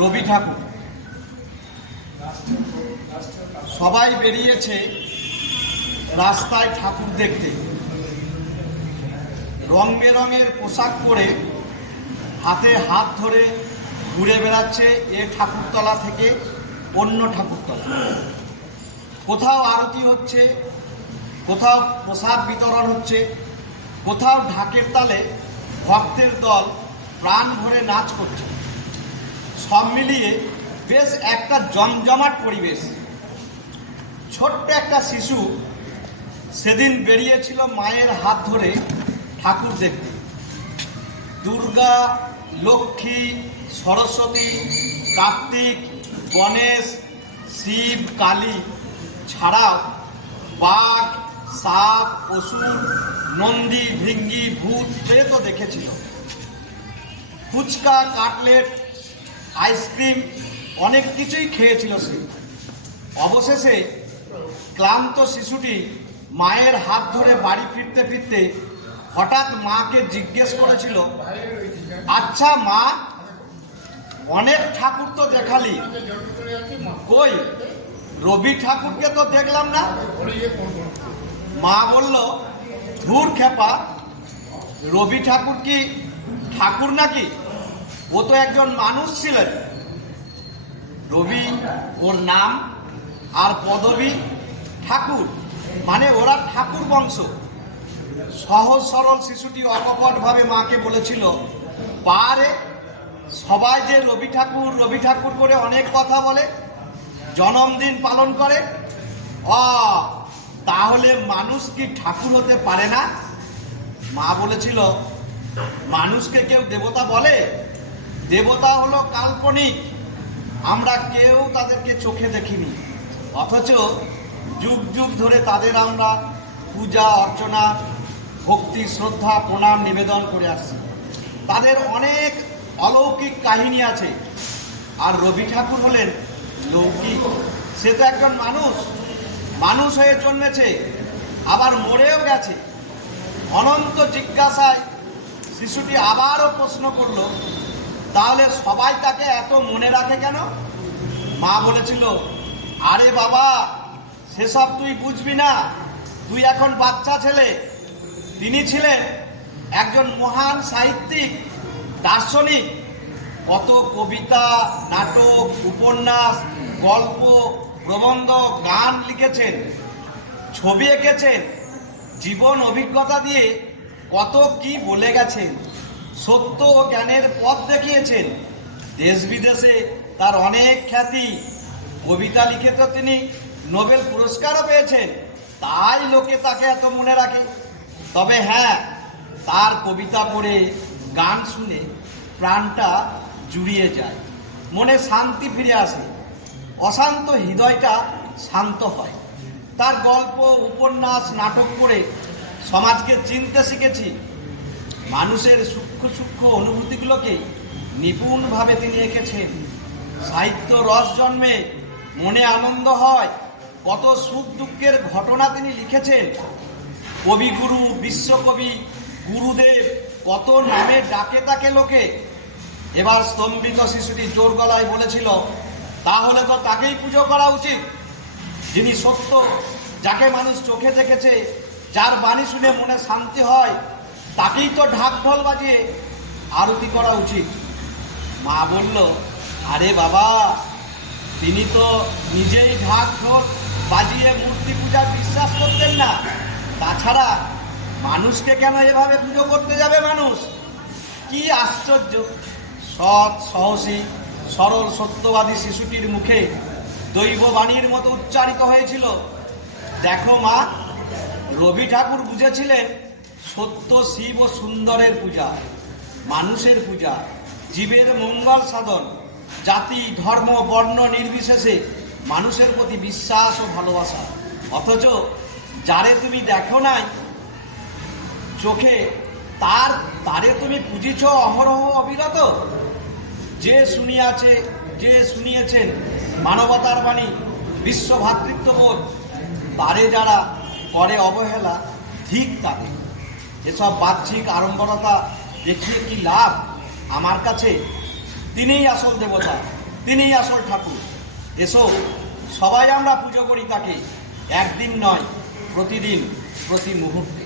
রবি ঠাকুর। সবাই বেরিয়েছে রাস্তায় ঠাকুর দেখতে, রং বেরঙের পোশাক পরে হাতে হাত ধরে ঘুরে বেড়াচ্ছে এ ঠাকুরতলা থেকে অন্য ঠাকুরতলা। কোথাও আরতি হচ্ছে, কোথাও প্রসাদ বিতরণ হচ্ছে, কোথাও ঢাকের তালে ভক্তের দল প্রাণ ভরে নাচ করছে। সব মিলিয়ে বেশ একটা জমজমাট পরিবেশ। ছোট্ট একটা শিশু সেদিন বেরিয়েছিল মায়ের হাত ধরে ঠাকুর দেখতে। দুর্গা, লক্ষ্মী, সরস্বতী, কার্তিক, গণেশ, শিব, কালী ছাড়াও বাঘ, সাপ, অসুর, নন্দী, ভৃঙ্গি, ভূত প্রেতও দেখেছিল। ফুচকা, কাটলেট, আইসক্রিম অনেক কিছুই খেয়েছিল সে। অবশেষে ক্লান্ত শিশুটি মায়ের হাত ধরে বাড়ি ফিরতে ফিরতে হঠাৎ মাকে জিজ্ঞেস করেছিল, আচ্ছা মা, অনেক ঠাকুর তো দেখালি, কই রবি ঠাকুরকে তো দেখলাম না? মা বলল, ধুর খেপা, রবি ঠাকুর কি ঠাকুর নাকি? ও তো একজন মানুষ ছিলেন। রবি ওর নাম, আর পদবী ঠাকুর, মানে ওরা ঠাকুর বংশ। সহজ সরল শিশুটি অকপটভাবে মাকে বলেছিল, পারে সবাই যে রবি ঠাকুর রবি ঠাকুর করে অনেক কথা বলে, জন্মদিন পালন করে, তাহলে মানুষ কি ঠাকুর হতে পারে না? মা বলেছিল, মানুষকে কেউ দেবতা বলে? দেবতা হলো কাল্পনিক, আমরা কেউ তাদেরকে চোখে দেখিনি, অথচ যুগ যুগ ধরে তাদের আমরা পূজা অর্চনা, ভক্তি, শ্রদ্ধা, প্রণাম নিবেদন করে আসছি। তাদের অনেক অলৌকিক কাহিনী আছে। আর রবি ঠাকুর হলেন লৌকিক। সে তো একজন মানুষ, মানুষ হয়ে জন্মেছে, আবার মরেও গেছে। অনন্ত জিজ্ঞাসায় শিশুটি আবারও প্রশ্ন করল, তাহলে সবাই তাকে এত মনে রাখে কেন? মা বলেছিল, আরে বাবা, সেসব তুই বুঝবি না, তুই এখন বাচ্চা ছেলে। তিনি ছিলেন একজন মহান সাহিত্যিক, দার্শনিক। কত কবিতা, নাটক, উপন্যাস, গল্প, প্রবন্ধ, গান লিখেছেন, ছবি এঁকেছেন, জীবন অভিজ্ঞতা দিয়ে কত কি বলে গেছেন। সত্য ও জ্ঞানের পথ দেখিয়েছেন। দেশ বিদেশে তার অনেক খ্যাতি। কবিতা লিখে তো তিনি নোবেল পুরস্কারও পেয়েছেন, তাই লোকে তাকে এত মনে রাখে। তবে হ্যাঁ, তার কবিতা পড়ে, গান শুনে প্রাণটা জুড়িয়ে যায়, মনে শান্তি ফিরে আসে, অশান্ত হৃদয়টা শান্ত হয়। তার গল্প, উপন্যাস, নাটক পড়ে সমাজকে চিনতে শিখেছি। মানুষের সূক্ষ্ম সূক্ষ্ম অনুভূতিগুলোকে নিপুণভাবে তিনি এঁকেছেন। সাহিত্য রস জন্মে, মনে আনন্দ হয়। কত সুখ দুঃখের ঘটনা তিনি লিখেছেন। কবিগুরু, বিশ্বকবি, গুরুদেব, কত নামে ডাকে তাকে লোকে। এবার স্তম্ভিত শিশুটি জোর গলায় বলেছিল, তাহলে তো তাকেই পুজো করা উচিত, যিনি সত্য, যাকে মানুষ চোখে দেখেছে, যার বাণী শুনে মনে শান্তি হয়, তাকেই তো ঢাক ঢোল বাজিয়ে আরতি করা উচিত। মা বলল, আরে বাবা, তিনি তো নিজেই ঢাক ঢোল বাজিয়ে মূর্তি পূজা বিশ্বাস করতেন না। তাছাড়া মানুষকে কেন এভাবে পুজো করতে যাবে মানুষ? কি আশ্চর্য! সৎ, সাহসী, সরল, সত্যবাদী শিশুটির মুখে দৈববাণীর মতো উচ্চারিত হয়েছিল, দেখো মা, রবি ঠাকুর বুঝেছিলেন সত্য, শিব ও সুন্দরের পূজা, মানুষের পূজা, জীবের মঙ্গল সাধন, জাতি, ধর্ম, বর্ণ নির্বিশেষে মানুষের প্রতি বিশ্বাস ও ভালোবাসা। অথচ যারে তুমি দেখো নাই চোখে, তারে তুমি পুজিছ অহরহ অবিরত। যে শুনিয়েছেন মানবতার বাণী, বিশ্ব ভ্রাতৃত্ববোধ, তারে যারা করে অবহেলা, ঠিক তাকে। এসব বাহ্যিক আড়ম্বরতা দেখিয়ে কি লাভ? আমার কাছে তিনিই আসল দেবতা, তিনিই আসল ঠাকুর। এসো সবাই আমরা পুজো করি তাকে, একদিন নয়, প্রতিদিন, প্রতি মুহূর্তে।